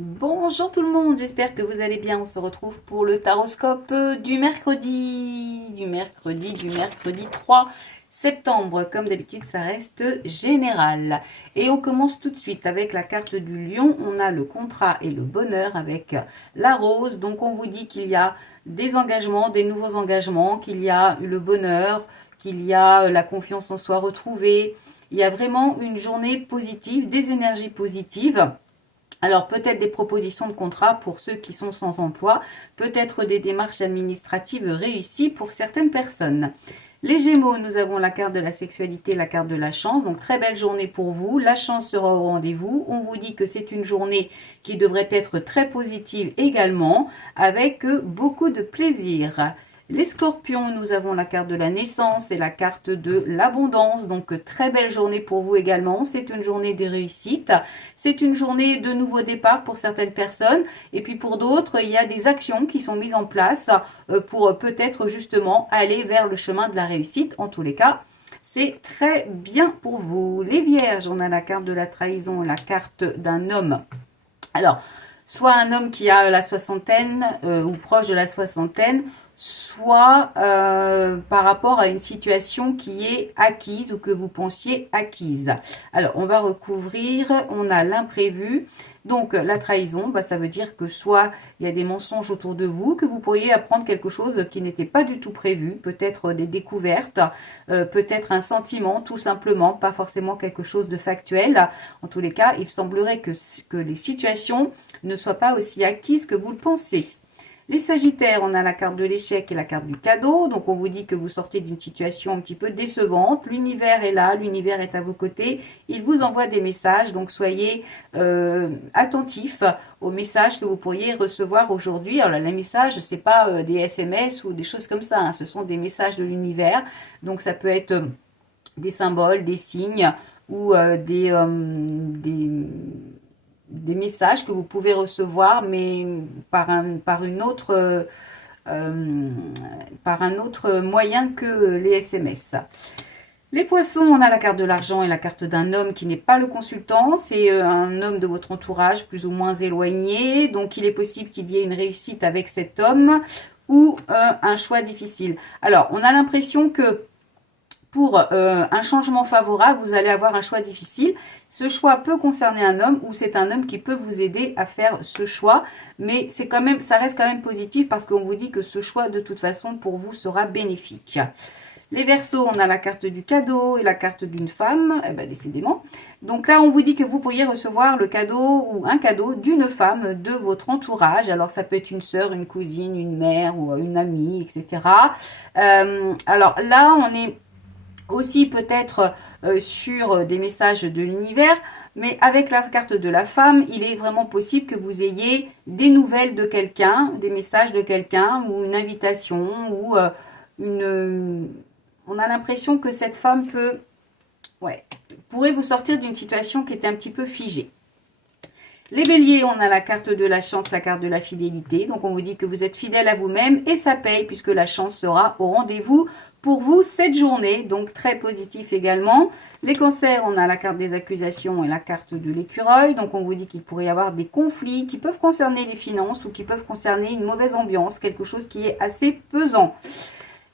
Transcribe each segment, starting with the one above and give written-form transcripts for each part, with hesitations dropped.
Bonjour tout le monde, j'espère que vous allez bien. On se retrouve pour le taroscope du mercredi 3 septembre. Comme d'habitude, ça reste général. Et on commence tout de suite avec la carte du lion. On a le contrat et le bonheur avec la rose. Donc on vous dit qu'il y a des engagements, des nouveaux engagements, qu'il y a le bonheur, qu'il y a la confiance en soi retrouvée. Il y a vraiment une journée positive, des énergies positives. Alors peut-être des propositions de contrat pour ceux qui sont sans emploi, peut-être des démarches administratives réussies pour certaines personnes. Les Gémeaux, nous avons la carte de la sexualité, la carte de la chance. Donc très belle journée pour vous. La chance sera au rendez-vous. On vous dit que c'est une journée qui devrait être très positive également, avec beaucoup de plaisir. Les Scorpions, nous avons la carte de la naissance et la carte de l'abondance. Donc très belle journée pour vous également. C'est une journée de réussite. C'est une journée de nouveau départ pour certaines personnes. Et puis pour d'autres, il y a des actions qui sont mises en place pour peut-être justement aller vers le chemin de la réussite. En tous les cas, c'est très bien pour vous. Les Vierges, on a la carte de la trahison et la carte d'un homme. Alors, soit un homme qui a la soixantaine ou proche de la soixantaine, soit par rapport à une situation qui est acquise ou que vous pensiez acquise. Alors, on va recouvrir, on a l'imprévu. Donc, la trahison, ça veut dire que soit il y a des mensonges autour de vous, que vous pourriez apprendre quelque chose qui n'était pas du tout prévu, peut-être des découvertes, peut-être un sentiment, tout simplement, pas forcément quelque chose de factuel. En tous les cas, il semblerait que les situations ne soient pas aussi acquises que vous le pensez. Les Sagittaires, on a la carte de l'échec et la carte du cadeau. Donc, on vous dit que vous sortez d'une situation un petit peu décevante. L'univers est là, l'univers est à vos côtés. Il vous envoie des messages. Donc, soyez attentifs aux messages que vous pourriez recevoir aujourd'hui. Alors, les messages, ce n'est pas des SMS ou des choses comme ça, hein. Ce sont des messages de l'univers. Donc, ça peut être des symboles, des signes ou des messages que vous pouvez recevoir, mais par un autre moyen que les SMS. Les poissons, on a la carte de l'argent et la carte d'un homme qui n'est pas le consultant. C'est un homme de votre entourage plus ou moins éloigné. Donc il est possible qu'il y ait une réussite avec cet homme ou un choix difficile. Alors on a l'impression que pour un changement favorable, vous allez avoir un choix difficile. Ce choix peut concerner un homme ou c'est un homme qui peut vous aider à faire ce choix. Mais c'est quand même, ça reste quand même positif parce qu'on vous dit que ce choix, de toute façon, pour vous sera bénéfique. Les Verseaux, on a la carte du cadeau et la carte d'une femme, décidément. Donc là, on vous dit que vous pourriez recevoir le cadeau ou un cadeau d'une femme de votre entourage. Alors, ça peut être une sœur, une cousine, une mère ou une amie, etc. Alors là, on est aussi peut-être sur des messages de l'univers, mais avec la carte de la femme, il est vraiment possible que vous ayez des nouvelles de quelqu'un, des messages de quelqu'un, ou une invitation, ou on a l'impression que cette femme pourrait vous sortir d'une situation qui était un petit peu figée. Les béliers, on a la carte de la chance, la carte de la fidélité. Donc, on vous dit que vous êtes fidèle à vous-même et ça paye puisque la chance sera au rendez-vous pour vous cette journée. Donc, très positif également. Les cancers, on a la carte des accusations et la carte de l'écureuil. Donc, on vous dit qu'il pourrait y avoir des conflits qui peuvent concerner les finances ou qui peuvent concerner une mauvaise ambiance, quelque chose qui est assez pesant.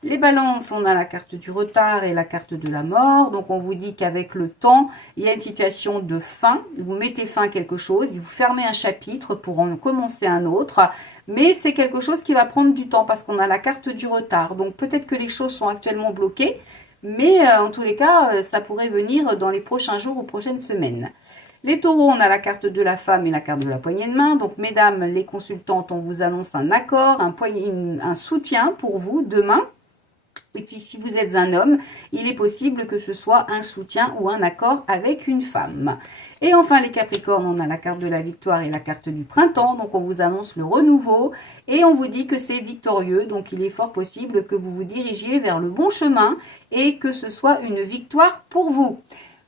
Les balances, on a la carte du retard et la carte de la mort. Donc, on vous dit qu'avec le temps, il y a une situation de fin. Vous mettez fin à quelque chose, vous fermez un chapitre pour en commencer un autre. Mais c'est quelque chose qui va prendre du temps parce qu'on a la carte du retard. Donc, peut-être que les choses sont actuellement bloquées. Mais en tous les cas, ça pourrait venir dans les prochains jours ou prochaines semaines. Les taureaux, on a la carte de la femme et la carte de la poignée de main. Donc, mesdames les consultantes, on vous annonce un accord, un soutien pour vous demain. Et puis, si vous êtes un homme, il est possible que ce soit un soutien ou un accord avec une femme. Et enfin, les Capricornes, on a la carte de la victoire et la carte du printemps. Donc, on vous annonce le renouveau et on vous dit que c'est victorieux. Donc, il est fort possible que vous vous dirigiez vers le bon chemin et que ce soit une victoire pour vous.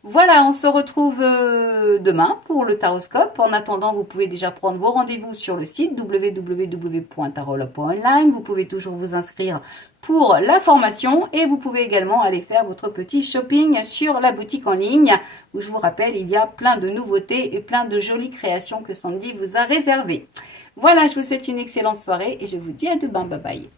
Voilà, on se retrouve demain pour le taroscope. En attendant, vous pouvez déjà prendre vos rendez-vous sur le site www.tarologue.online. Vous pouvez toujours vous inscrire pour la formation et vous pouvez également aller faire votre petit shopping sur la boutique en ligne où je vous rappelle, il y a plein de nouveautés et plein de jolies créations que Sandy vous a réservées. Voilà, je vous souhaite une excellente soirée et je vous dis à demain. Bye bye.